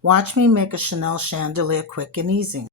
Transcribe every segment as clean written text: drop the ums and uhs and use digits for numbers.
Watch me make a Chanel chandelier quick and easy.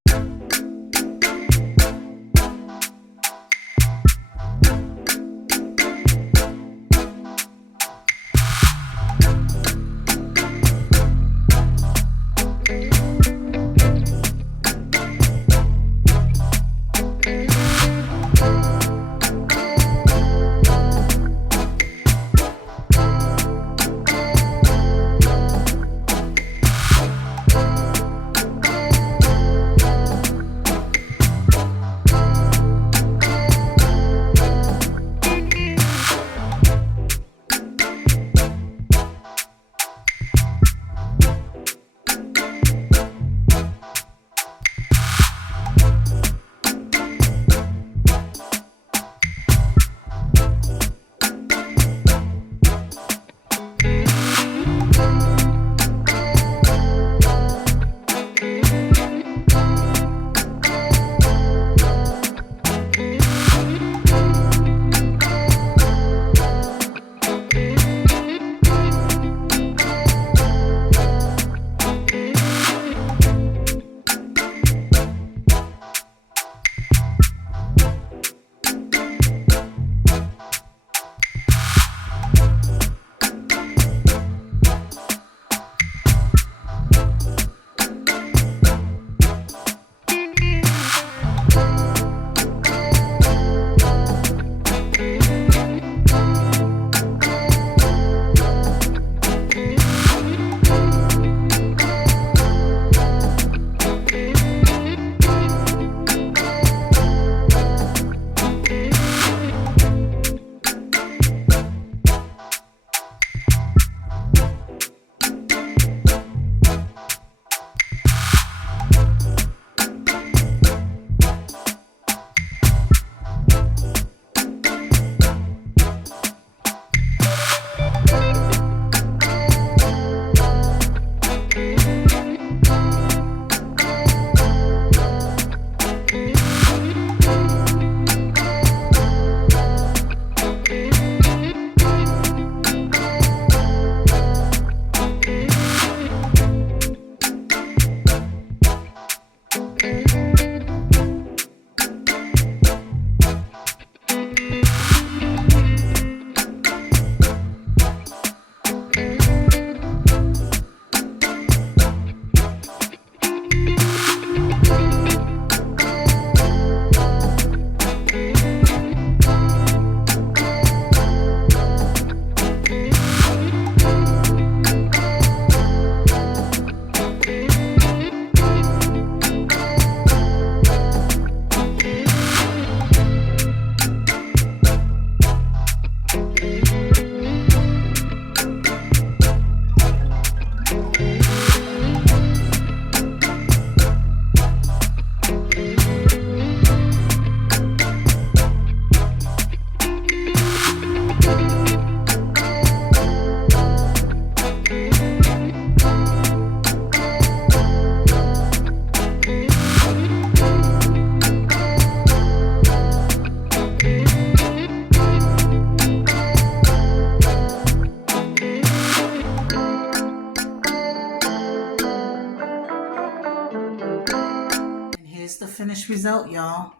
Here's the finished result, y'all.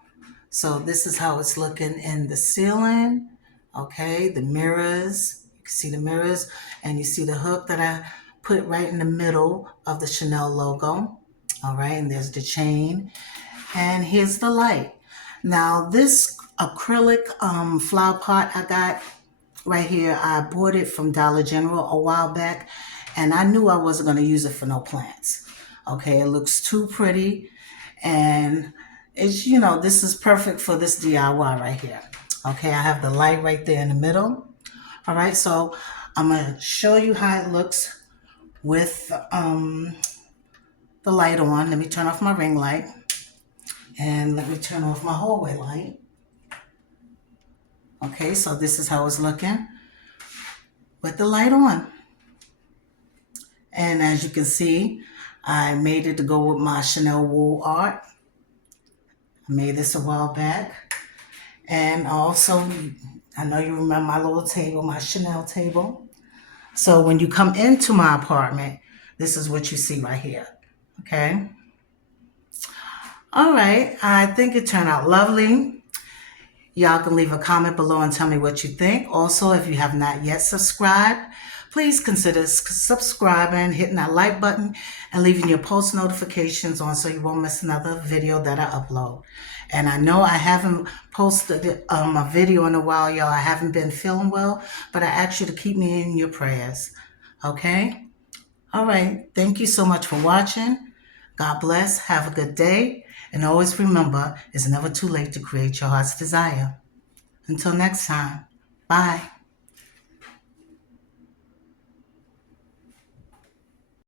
So this is how it's looking in the ceiling. Okay, the mirrors. You can see the mirrors, and you see the hook that I put right in the middle of the Chanel logo. All right, and there's the chain. And here's the light. Now this acrylic flower pot I got right here, I bought it from Dollar General a while back, and I knew I wasn't going to use it for no plants. Okay, it looks too pretty, and it's, this is perfect for this DIY right here. Okay, I have the light right there in the middle. All right, so I'm going to show you how it looks with the light on. Let me turn off my ring light, and let me turn off my hallway light. Okay, so this is how it's looking with the light on. And as you can see, I made it to go with my Chanel wool art. I made this a while back. And also, I know you remember my little table, my Chanel table. So when you come into my apartment, This is what you see right here. Okay. All right. I think it turned out lovely. Y'all can leave a comment below and tell me what you think. Also, if you have not yet subscribed, please consider subscribing, hitting that like button, and leaving your post notifications on so you won't miss another video that I upload. And I know I haven't posted a video in a while, y'all. I haven't been feeling well, but I ask you to keep me in your prayers. Okay? All right. Thank you so much for watching. God bless. Have a good day. And always remember, it's never too late to create your heart's desire. Until next time, bye.